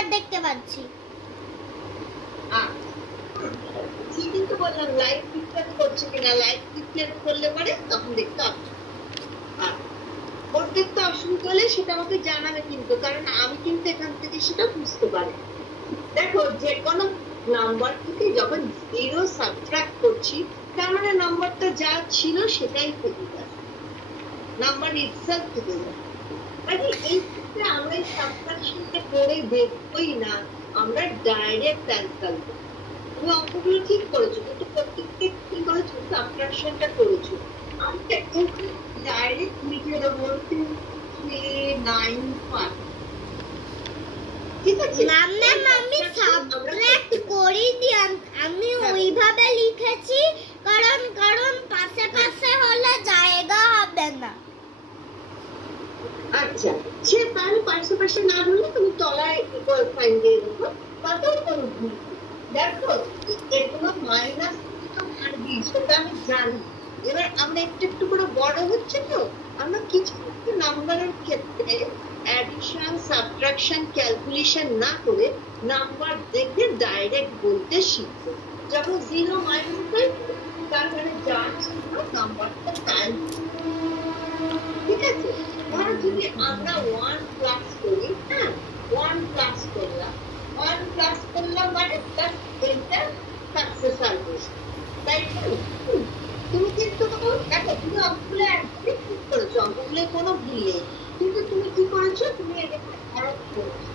এবার দেখতে পাচ্ছি। কিন্তু বললাম লাইভ পিকচার করছে কিনা, লাইভ পিকচার করলে পরে তখন দেখতে পাচ্ছি। ওর দেখতে অসুবিধা হলে সেটা আমাকে জানাবে কিন্তু, কারণ আমি কিন্তু এখান থেকে সেটা বুঝতে পারি। দেখো যে কোনো নাম্বার থেকে যখন 0 সাবট্রাক্ট করছি, তার মানে নাম্বারটা যা ছিল সেটাই থেকে যাবে, নাম্বার ইটসেলফ থেকে যাবে। মানে এই ক্ষেত্রে আমরা এই সাবট্রাকশনটা করে দেখবই না, আমরা ডাইরেক্ট অ্যান্সার দেবো। তুমি অঙ্কগুলো ঠিক করেছো, কিন্তু প্রত্যেকটা কি করেছো, সাবট্রাকশনটা করেছো। আমি ডাইরেক্ট লিখে দেবো 2395। ঠিক আছে ম্যাম, আমি সাবট্রাক্ট করিনি, আমি ওইভাবে লিখেছি, কারণ পাশে পাশে হলে জায়গা হবে না। আচ্ছা, সে তাহলে পাশাপাশি না হলে তুমি তলায় ইকুয়াল সাইন দিয়ে দেবো, তাতেও কোনো ভুল। দেখো এগুলো মাইনাস তো থাকবেই, সেটা আমি জানি। এবার আমরা একটু একটু করে বড় হচ্ছে তো, আমরা কিছু কিছু নাম্বারের ক্ষেত্রে অ্যাডিশন সাবট্রাকশন ক্যালকুলেশন না করে নাম্বার দেখে ডাইরেক্ট বলতে শিখবো। যখন 0 মাইনাস হয় তার মানে যা ছিল নাম্বারটা তাই। ঠিক আছে, ধরো যদি আমরা 1 প্লাস করি, হ্যাঁ 1 প্লাস করলাম, 1 প্লাস করলাম মানে প্লাস এইটা সাকসেস আসবে, তাই তো? তুমি কিন্তু দেখো তুমি অঙ্কগুলো একদমই ঠিক করেছো, অঙ্কগুলো কোনো ভুল নেই, কিন্তু তুমি কি করেছো, তুমি এটাকে খরচ করেছো,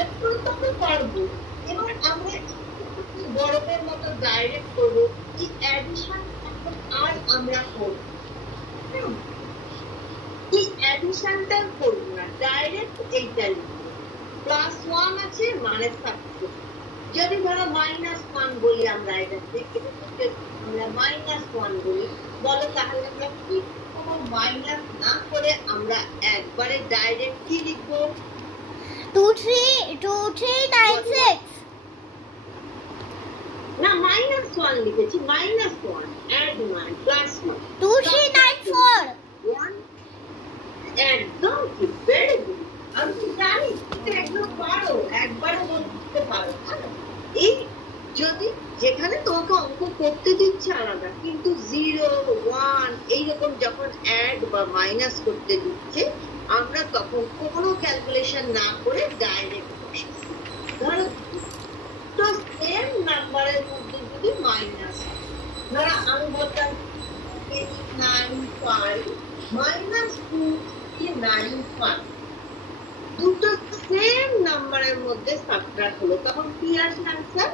এখন তখন পারবো। এবার আমরা বড়দের মতো ডাইরেক্ট করবো, এই অ্যাডিশন আর আমরা করবো, এই অ্যাডিশনটা করবো না, ডাইরেক্ট এইটা লিখবো। প্লাস 1 আছে মানে সাকসেস। যদি ধরো -1 বলি, আমরা এটা দেখে আমরা -1 বলি, বলো তাহলে আমরা কি কোনো মাইনাস না করে আমরা একবারে ডাইরেক্ট কি লিখবো? 2396 না, -1 লিখেছি, -1 অ্যাড 1 প্লাস 1 2394 1 একদম ঠিক, ভেরি গুড। আমি জানি তুমি একদম পারো, একবারে বলতে পারো। এই যদি যেখানে তোমাকে অঙ্ক করতে দিচ্ছে আলাদা, কিন্তু 0 1 এইরকম যখন অ্যাড বা মাইনাস করতে দিচ্ছে, আমরা তখন কোনো ক্যালকুলেশন না করে ডাইরেক্ট বসি। ধরো তো সেম নাম্বারের মধ্যে যদি মাইনাস, ধরো আমি বলতাম 95 মাইনাস 295, দুটো সেম নাম্বারের মধ্যে সাবট্রাক্ট হলো, তখন কি আসে आंसर?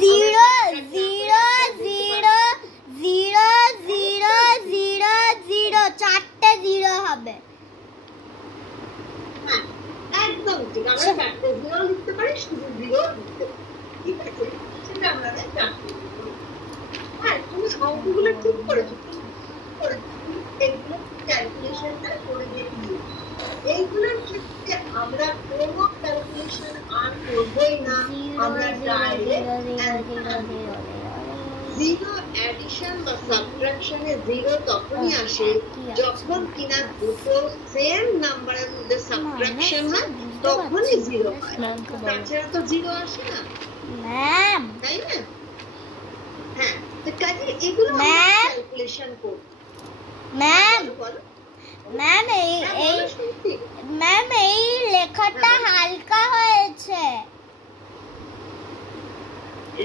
0 0 0 0 0 0 0, চারটে 0 হবে। হ্যাঁ একদম ঠিক, আমরা চারটে 0 লিখতে পারি, শুধু 0 লিখতে পারি। ঠিক আছে, সেটা আমরা চারটে 0। হ্যাঁ তুমি অঙ্কগুলো ঠিক করেছো, এইগুলো ক্যালকুলেশনটা করে দেখিয়ে, এইগুলোর ক্ষেত্রে আমরা কোনো ক্যালকুলেশন আর করবোই না, আমরা ডাইরেক্ট 0 অ্যাডিশন বা সাবট্রাকশনে 0 তখনই আসে যখন কিনা দুটো সেম নাম্বারের মধ্যে সাবট্রাকশন হয়, তখনই 0 হয়, তাছাড়া তো 0 আসে না ম্যাম, তাই না? হ্যাঁ, তো কাজে এগুলো আমরা ক্যালকুলেশন করব। ম্যাম বলো ম্যাম, এই লেখাটা হালকা হয়েছে।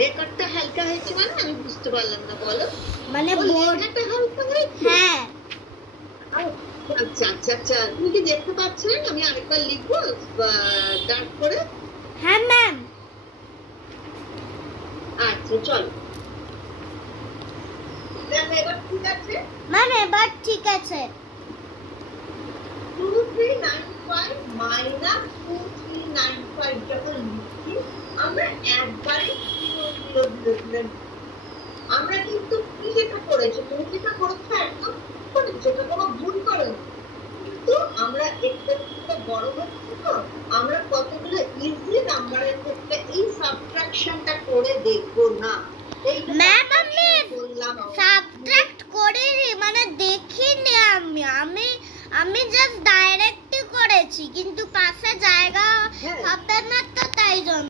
রেকর্ডটা হালকা হয়েছে মানে আমি বুঝতে পারলাম না, বলো। মানে বোর্ডটা হালকা হয়েছে? হ্যাঁ। আচ্ছা আচ্ছা আচ্ছা, তুমি কি দেখতে পাচ্ছ না? আমি আরেকবার লিখবো ডার্ক করে। হ্যাঁ ম্যাম। আচ্ছা চলো ম্যাম, এবার ঠিক আছে? ম্যাম এবার ঠিক আছে। 2395 মাইনাস 2395 যখন লিখছি, আমরা একবারে 0 0 0 আমরা কিন্তু কি যেটা করেছি, তুমি যেটা করেছো একদম করেছো, এটা কোনো ভুল করেনি, কিন্তু আমরা একটু বড় হচ্ছি তো, আমরা কতগুলো ইজি নাম্বারের ক্ষেত্রে এই সাবট্রাকশনটা